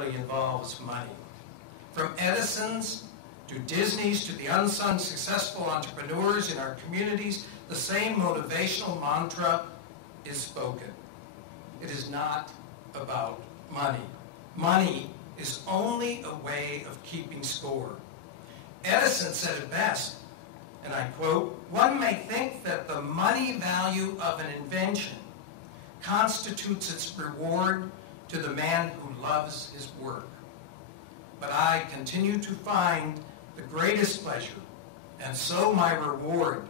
necessarily involves money. From Edison's to Disney's to the unsung successful entrepreneurs in our communities, the same motivational mantra is spoken. It is not about money. Money is only a way of keeping score. Edison said it best, and I quote, "One may think that the money value of an invention constitutes its reward to the man who loves his work. But I continue to find the greatest pleasure, and so my reward,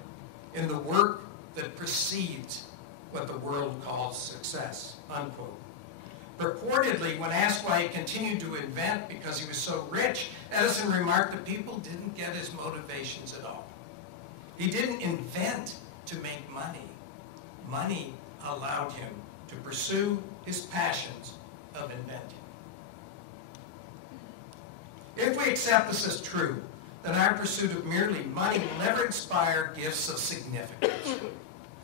in the work that precedes what the world calls success," unquote. Purportedly, when asked why he continued to invent because he was so rich, Edison remarked that people didn't get his motivations at all. He didn't invent to make money. Money allowed him to pursue his passions of inventing. If we accept this as true, then our pursuit of merely money will never inspire gifts of significance.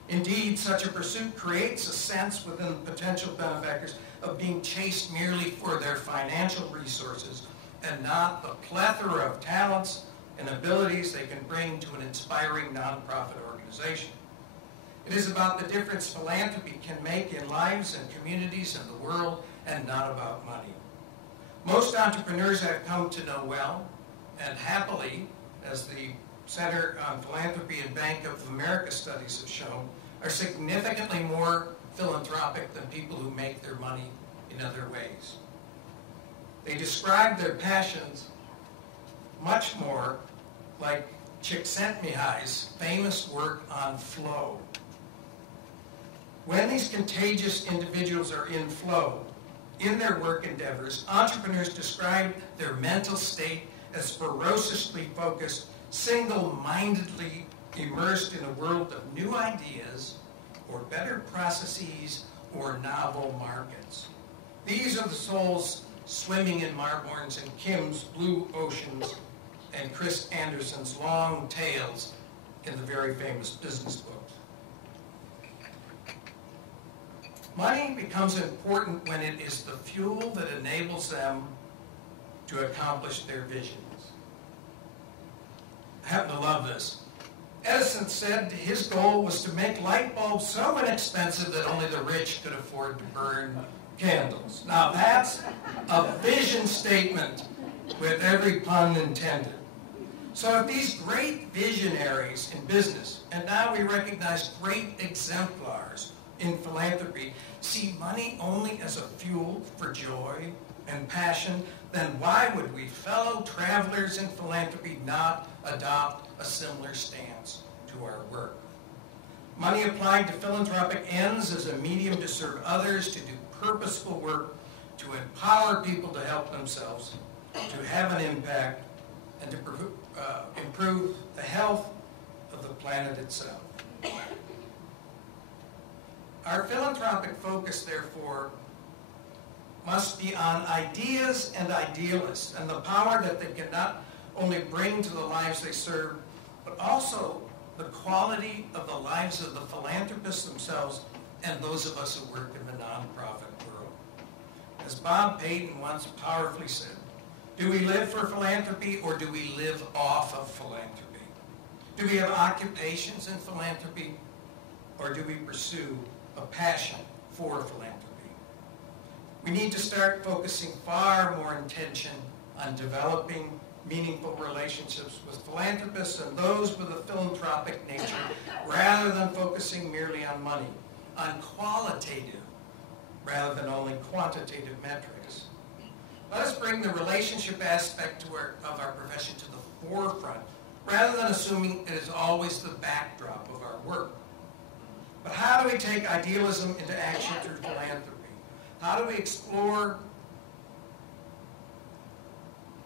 Indeed, such a pursuit creates a sense within potential benefactors of being chased merely for their financial resources and not the plethora of talents and abilities they can bring to an inspiring nonprofit organization. It is about the difference philanthropy can make in lives and communities and the world, and not about money. Most entrepreneurs I've come to know well, and happily, as the Center on Philanthropy and Bank of America studies have shown, are significantly more philanthropic than people who make their money in other ways. They describe their passions much more like Csikszentmihalyi's famous work on flow. When these contagious individuals are in flow, in their work endeavors, entrepreneurs describe their mental state as ferociously focused, single-mindedly immersed in a world of new ideas or better processes or novel markets. These are the souls swimming in Marborn's and Kim's blue oceans and Chris Anderson's long tails in the very famous business books. Money becomes important when it is the fuel that enables them to accomplish their visions. I happen to love this. Edison said his goal was to make light bulbs so inexpensive that only the rich could afford to burn candles. Now that's a vision statement with every pun intended. So if these great visionaries in business, and now we recognize great exemplars in philanthropy, see money only as a fuel for joy and passion, then why would we fellow travelers in philanthropy not adopt a similar stance to our work? Money applied to philanthropic ends as a medium to serve others, to do purposeful work, to empower people to help themselves, to have an impact, and to improve the health of the planet itself. Our philanthropic focus, therefore, must be on ideas and idealists and the power that they can not only bring to the lives they serve, but also the quality of the lives of the philanthropists themselves and those of us who work in the nonprofit world. As Bob Payton once powerfully said, do we live for philanthropy or do we live off of philanthropy? Do we have occupations in philanthropy or do we pursue a passion for philanthropy? We need to start focusing far more attention on developing meaningful relationships with philanthropists and those with a philanthropic nature, rather than focusing merely on money, on qualitative rather than only quantitative metrics. Let us bring the relationship aspect of our profession to the forefront, rather than assuming it is always the backdrop of our work. But how do we take idealism into action through philanthropy? How do we explore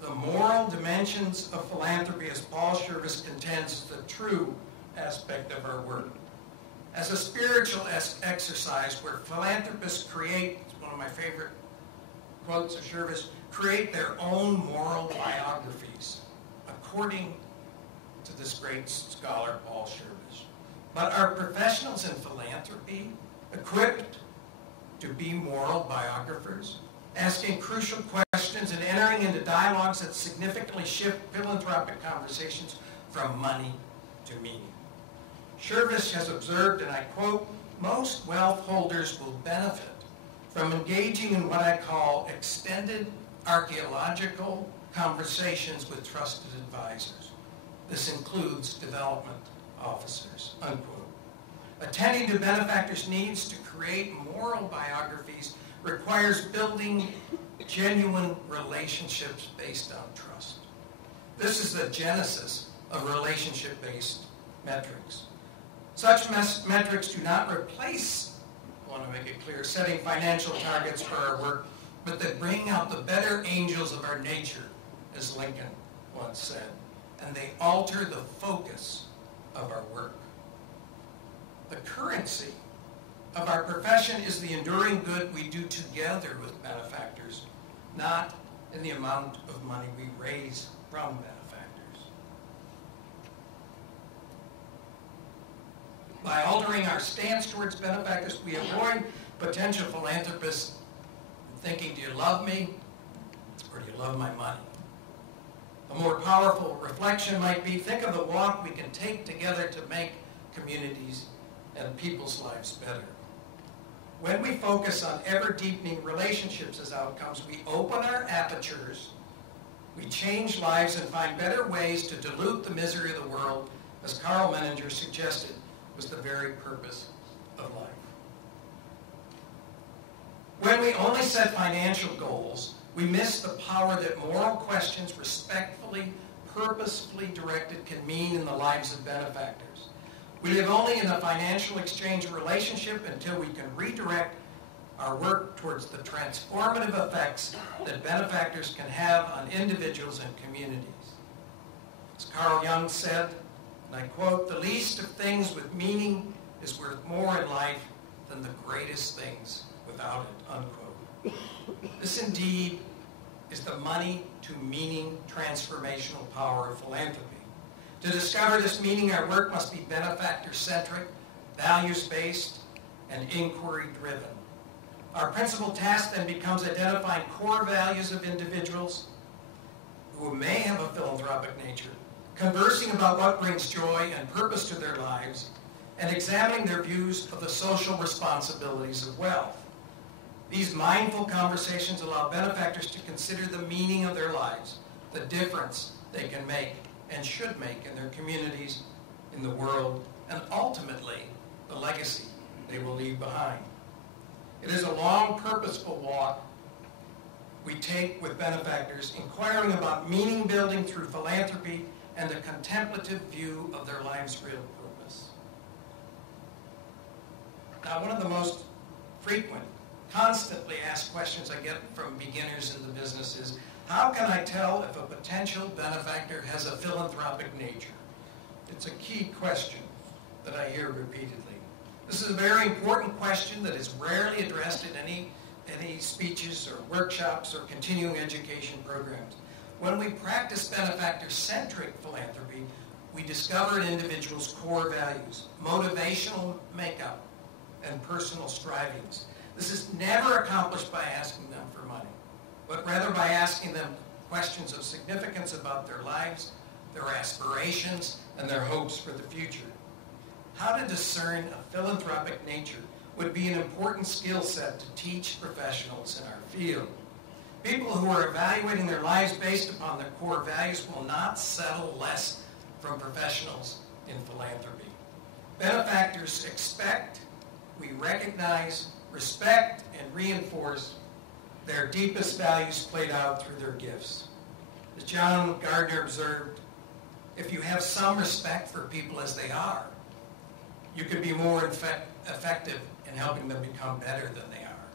the moral dimensions of philanthropy, as Paul Schervis contends is the true aspect of our work? As a spiritual exercise where philanthropists create, it's one of my favorite quotes of Schervis, create their own moral biographies, according to this great scholar, Paul Schervis. But are professionals in philanthropy equipped to be moral biographers, asking crucial questions questions and entering into dialogues that significantly shift philanthropic conversations from money to meaning. Shervish has observed, and I quote, "Most wealth holders will benefit from engaging in what I call extended archaeological conversations with trusted advisors. This includes development officers," unquote. Attending to benefactors' needs to create moral biographies requires building genuine relationships based on trust. This is the genesis of relationship-based metrics. Such metrics do not replace, I want to make it clear, setting financial targets for our work, but they bring out the better angels of our nature, as Lincoln once said, and they alter the focus of our work. The currency of our profession is the enduring good we do together with benefactors, not in the amount of money we raise from benefactors. By altering our stance towards benefactors, we avoid potential philanthropists thinking, do you love me or do you love my money? A more powerful reflection might be, think of the walk we can take together to make communities and people's lives better. When we focus on ever-deepening relationships as outcomes, we open our apertures, we change lives and find better ways to dilute the misery of the world, as Carl Menninger suggested was the very purpose of life. When we only set financial goals, we miss the power that moral questions, respectfully, purposefully directed, can mean in the lives of benefactors. We live only in a financial exchange relationship until we can redirect our work towards the transformative effects that benefactors can have on individuals and communities. As Carl Jung said, and I quote, "The least of things with meaning is worth more in life than the greatest things without it," unquote. This indeed is the money to meaning transformational power of philanthropy. To discover this meaning, our work must be benefactor-centric, values-based, and inquiry-driven. Our principal task then becomes identifying core values of individuals who may have a philanthropic nature, conversing about what brings joy and purpose to their lives, and examining their views of the social responsibilities of wealth. These mindful conversations allow benefactors to consider the meaning of their lives, the difference they can make and should make in their communities, in the world, and ultimately the legacy they will leave behind. It is a long, purposeful walk we take with benefactors, inquiring about meaning building through philanthropy and a contemplative view of their life's real purpose. Now, one of the most frequent, constantly asked questions I get from beginners in the business is, how can I tell if a potential benefactor has a philanthropic nature? It's a key question that I hear repeatedly. This is a very important question that is rarely addressed in any speeches or workshops or continuing education programs. When we practice benefactor-centric philanthropy, we discover an individual's core values, motivational makeup, and personal strivings. This is never accomplished by asking them for money, but rather by asking them questions of significance about their lives, their aspirations, and their hopes for the future. How to discern a philanthropic nature would be an important skill set to teach professionals in our field. People who are evaluating their lives based upon their core values will not settle less from professionals in philanthropy. Benefactors expect, we recognize, respect, and reinforce their deepest values played out through their gifts. As John Gardner observed, if you have some respect for people as they are, you can be more effective in helping them become better than they are.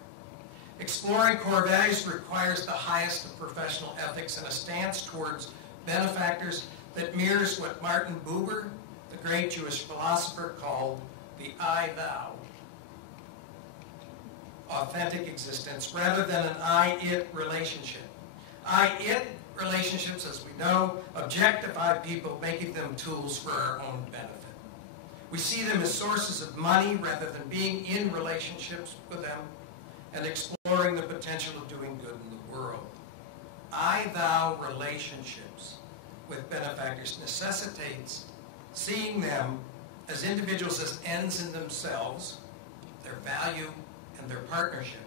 Exploring core values requires the highest of professional ethics and a stance towards benefactors that mirrors what Martin Buber, the great Jewish philosopher, called the I-thou authentic existence, rather than an I-it relationship. I-it relationships, as we know, objectify people, making them tools for our own benefit. We see them as sources of money rather than being in relationships with them and exploring the potential of doing good in the world. I-thou relationships with benefactors necessitates seeing them as individuals as ends in themselves, their value and their partnership,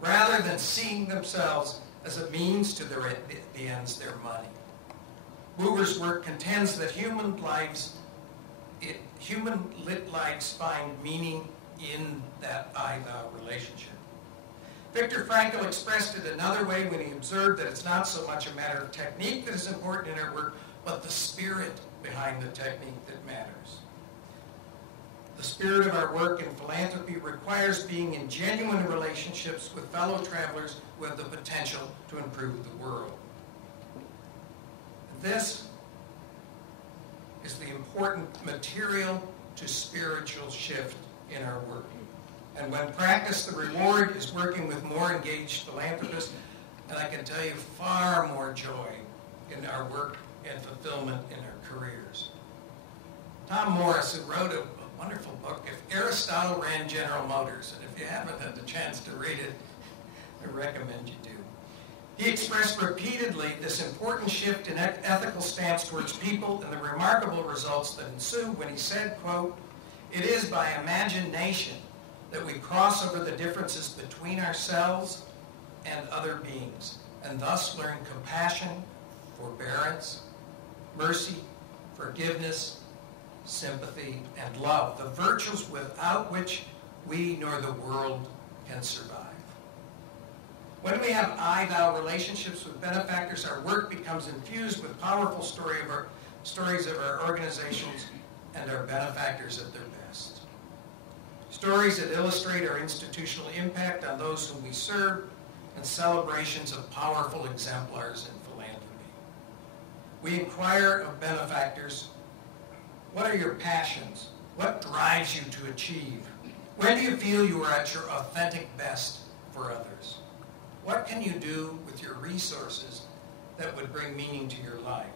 rather than seeing themselves as a means to the ends, their money. Buber's work contends that human lit lives find meaning in that I-thou relationship. Viktor Frankl expressed it another way when he observed that it's not so much a matter of technique that is important in our work, but the spirit behind the technique that matters. The spirit of our work in philanthropy requires being in genuine relationships with fellow travelers who have the potential to improve the world. This is the important material to spiritual shift in our work. And when practiced, the reward is working with more engaged philanthropists, and I can tell you far more joy in our work and fulfillment in our careers. Tom Morris, who wrote a wonderful book, If Aristotle Ran General Motors, and if you haven't had the chance to read it, I recommend you do. He expressed repeatedly this important shift in ethical stance towards people and the remarkable results that ensue when he said, quote, "It is by imagination that we cross over the differences between ourselves and other beings, and thus learn compassion, forbearance, mercy, forgiveness, sympathy, and love, the virtues without which we nor the world can survive." When we have I-thou relationships with benefactors, our work becomes infused with powerful stories of our organizations and our benefactors at their best. Stories that illustrate our institutional impact on those whom we serve, and celebrations of powerful exemplars in philanthropy. We inquire of benefactors, what are your passions? What drives you to achieve? When do you feel you are at your authentic best for others? What can you do with your resources that would bring meaning to your life?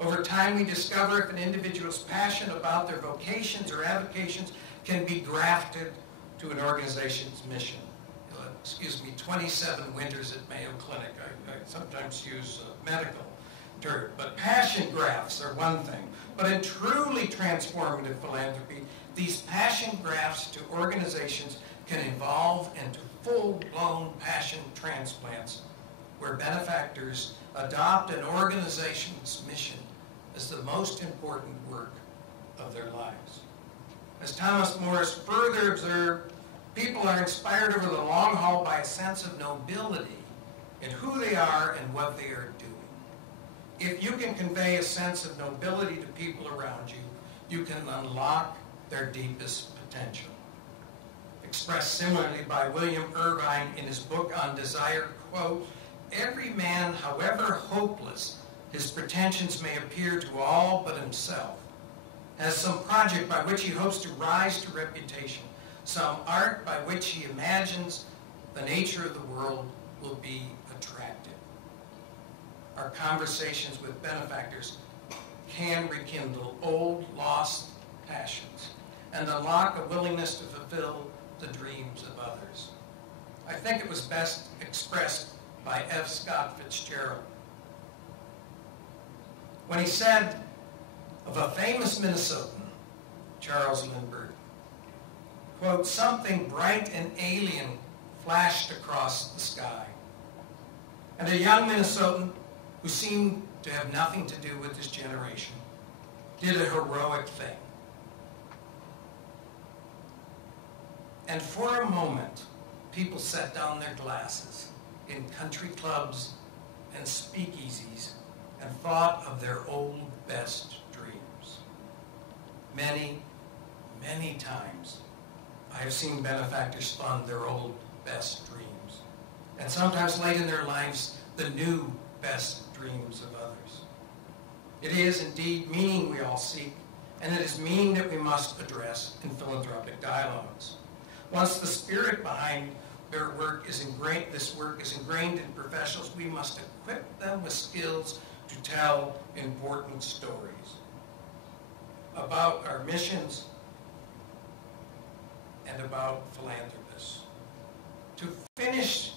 Over time, we discover if an individual's passion about their vocations or avocations can be grafted to an organization's mission. 27 winters at Mayo Clinic. I sometimes use medical dirt, but passion grafts are one thing. But in truly transformative philanthropy, these passion grafts to organizations can evolve into full-blown passion transplants where benefactors adopt an organization's mission as the most important work of their lives. As Thomas Morris further observed, people are inspired over the long haul by a sense of nobility in who they are and what they are doing. If you can convey a sense of nobility to people around you, you can unlock their deepest potential. Expressed similarly by William Irvine in his book on desire, quote, "Every man, however hopeless his pretensions may appear to all but himself, has some project by which he hopes to rise to reputation, some art by which he imagines the nature of the world will be attractive." Our conversations with benefactors can rekindle old, lost passions and unlock a willingness to fulfill the dreams of others. I think it was best expressed by F. Scott Fitzgerald when he said of a famous Minnesotan, Charles Lindbergh, quote, "Something bright and alien flashed across the sky, and a young Minnesotan who seemed to have nothing to do with his generation did a heroic thing. And for a moment, people set down their glasses in country clubs and speakeasies and thought of their old best dreams. Many, many times, I have seen benefactors fund their old best dreams, and sometimes late in their lives, the new best dreams of others. It is indeed meaning we all seek, and it is meaning that we must address in philanthropic dialogues. Once the spirit behind their work is ingrained, this work is ingrained in professionals, we must equip them with skills to tell important stories about our missions and about philanthropists. To finish